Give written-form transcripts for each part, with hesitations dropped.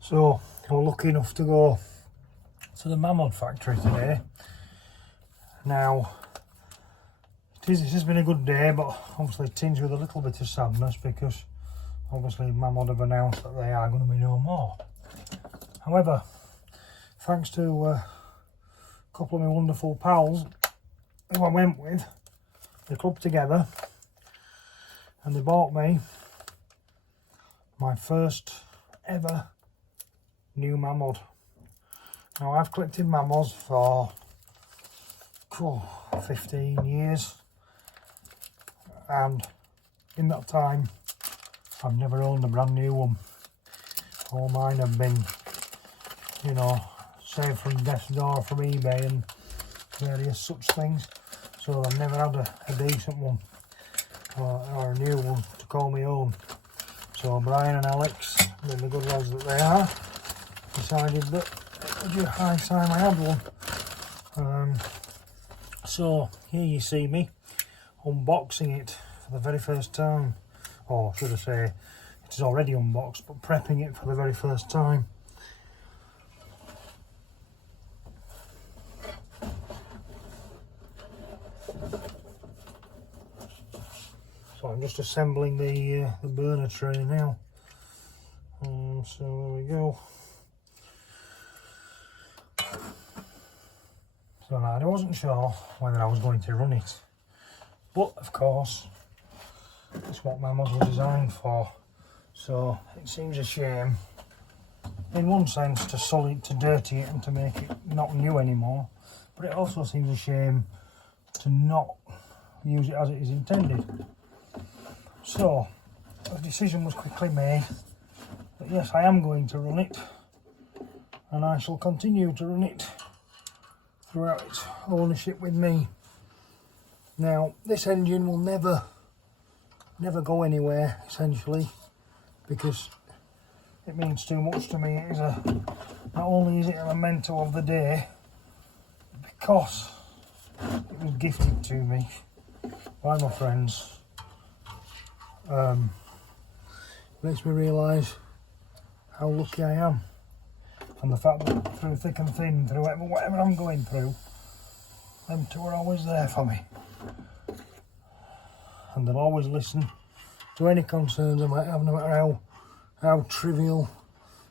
So we're lucky enough to go to the Mamod factory today. Now, it has been a good day, but obviously tinged with a little bit of sadness because obviously Mamod have announced that they are going to be no more. However, thanks to a couple of my wonderful pals who I went with, they clubbed together and they bought me my first ever new Mamod. Now, I've collected Mamods for 15 years, and in that time I've never owned a brand new one. All mine have been, you know, saved from death's door from eBay and various such things, so I've never had a decent one or a new one to call my own. So Brian and Alex, being the good lads that they are, decided that it was a high time I had one. So here you see me unboxing it for the very first time, or should I say it is already unboxed, but prepping it for the very first time. So I'm just assembling the burner tray now. So there we go. So now I wasn't sure whether I was going to run it, but of course it's what Mamods were designed for. So it seems a shame, in one sense, to dirty it and to make it not new anymore, but it also seems a shame to not use it as it is intended. So the decision was quickly made that yes, I am going to run it, and I shall continue to run it throughout its ownership with me. Now, this engine will never go anywhere, essentially, because it means too much to me. It is not only is it a memento of the day, because it was gifted to me by my friends. Makes me realise how lucky I am, and the fact that through thick and thin, through whatever I'm going through, them two are always there for me, and they'll always listen to any concerns I might have, no matter how trivial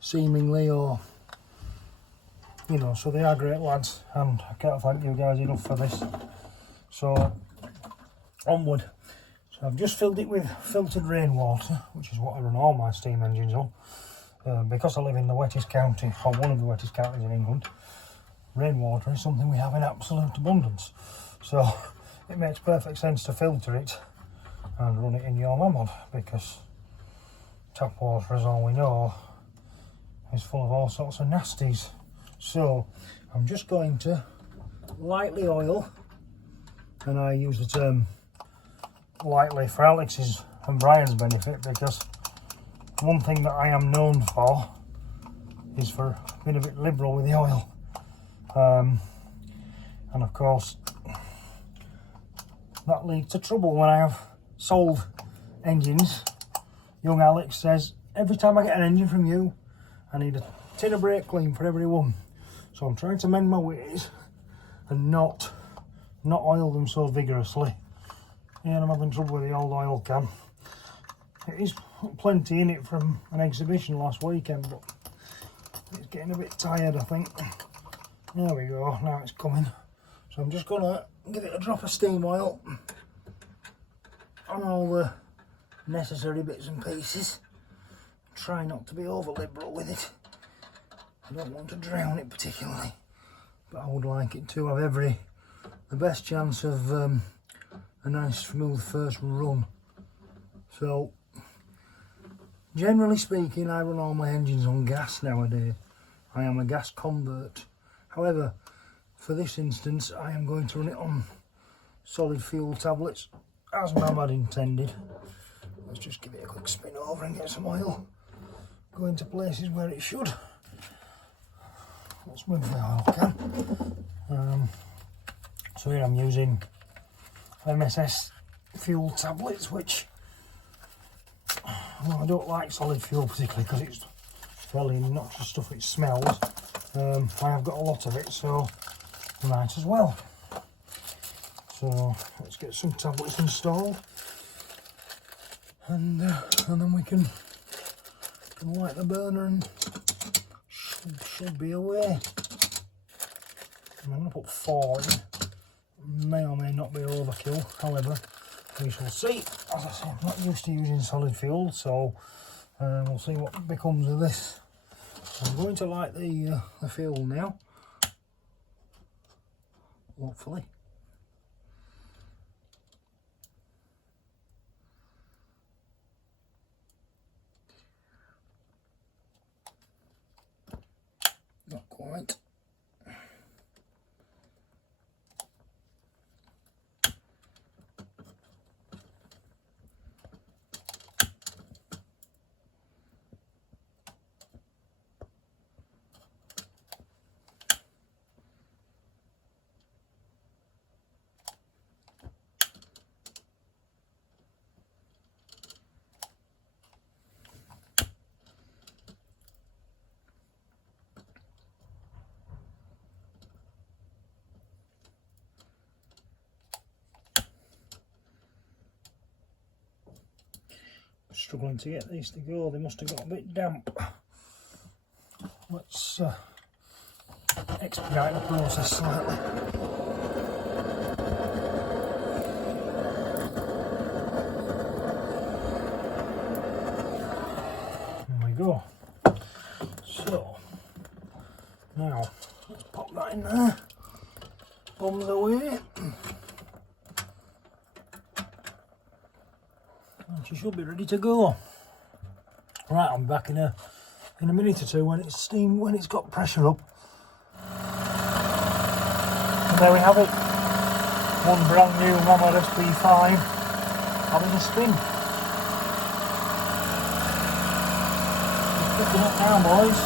seemingly, or you know. So they are great lads, and I can't thank you guys enough for this. So onward. So I've just filled it with filtered rainwater, which is what I run all my steam engines on. Because I live in the wettest county, or one of the wettest counties in England, rainwater is something we have in absolute abundance. So it makes perfect sense to filter it and run it in your Mamod, because tap water, as all we know, is full of all sorts of nasties. So I'm just going to lightly oil, and I use the term lightly for Alex's and Brian's benefit, because one thing that I am known for is for being a bit liberal with the oil. And of course that leads to trouble when I have sold engines. Young Alex says, every time I get an engine from you, I need a tin of brake clean for every one. So I'm trying to mend my ways and not oil them so vigorously. Yeah, and I'm having trouble with the old oil can. It is plenty in it from an exhibition last weekend, but it's getting a bit tired, I think. There we go, now it's coming. So I'm just gonna give it a drop of steam oil on all the necessary bits and pieces. Try not to be over liberal with it. I don't want to drown it particularly, but I would like it to have the best chance of a nice smooth first run. So generally speaking, I run all my engines on gas nowadays. I am a gas convert. However, for this instance, I am going to run it on solid fuel tablets, as Mamod intended. Let's just give it a quick spin over and get some oil go into places where it should. Let's move the oil can. So here I'm using MSS fuel tablets, which, well, I don't like solid fuel particularly because it's fairly noxious stuff it smells. I have got a lot of it, so I might as well. So let's get some tablets installed, and then we can light the burner and should be away. I'm going to put 4 in. May or may not be overkill, however, we shall see. As I say, I'm not used to using solid fuel, so we'll see what becomes of this. I'm going to light the fuel now, hopefully. Not quite. Struggling to get these to go, they must have got a bit damp. Let's expedite the process slightly. There we go. So, now let's pop that in there, bums away. She should be ready to go. Right, I'm back in a minute or two when it's got pressure up. And there we have it. One brand new Mamod SP5 having a spin. It's picking up now, boys.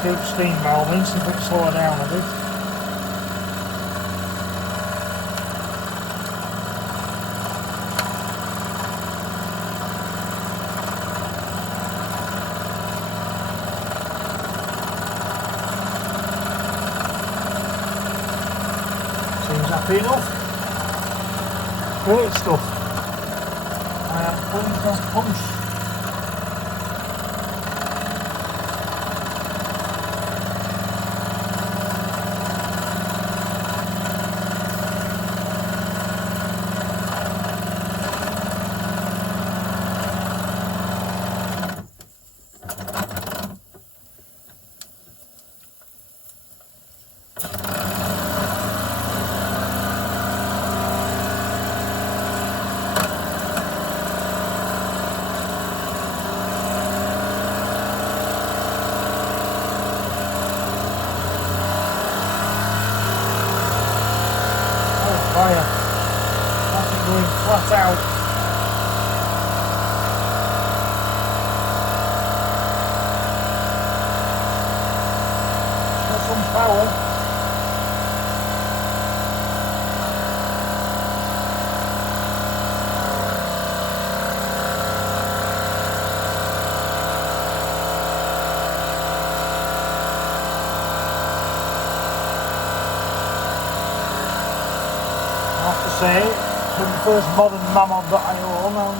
Scoop steam valve in, see if we can slow her down a bit. Happy enough. Great stuff. I am pleased as punch. Fire. Nothing going flat out. Got some power. I have to say, for the first modern Mamod that I own, I'm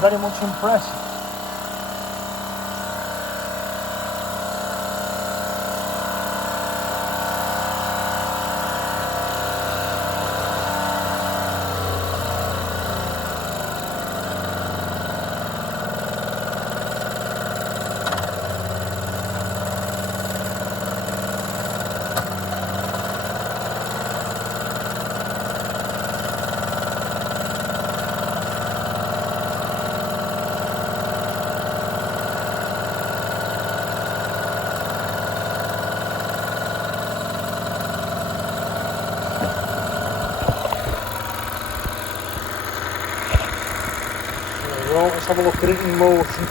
very much impressed. Well, let's have a look at it in motion.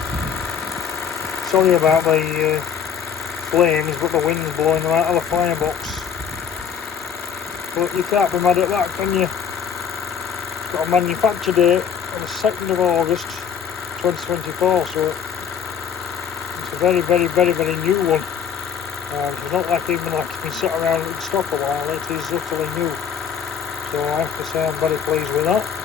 Sorry about the flames, but the wind's blowing them out of the firebox. But you can't be mad at that, can you? It's got a manufacture date on the 2nd of August 2024, so it's a very, very, very, very new one. It's not like even like it's been sat around in stock a while, it is utterly new. So I have to say I'm very pleased with that.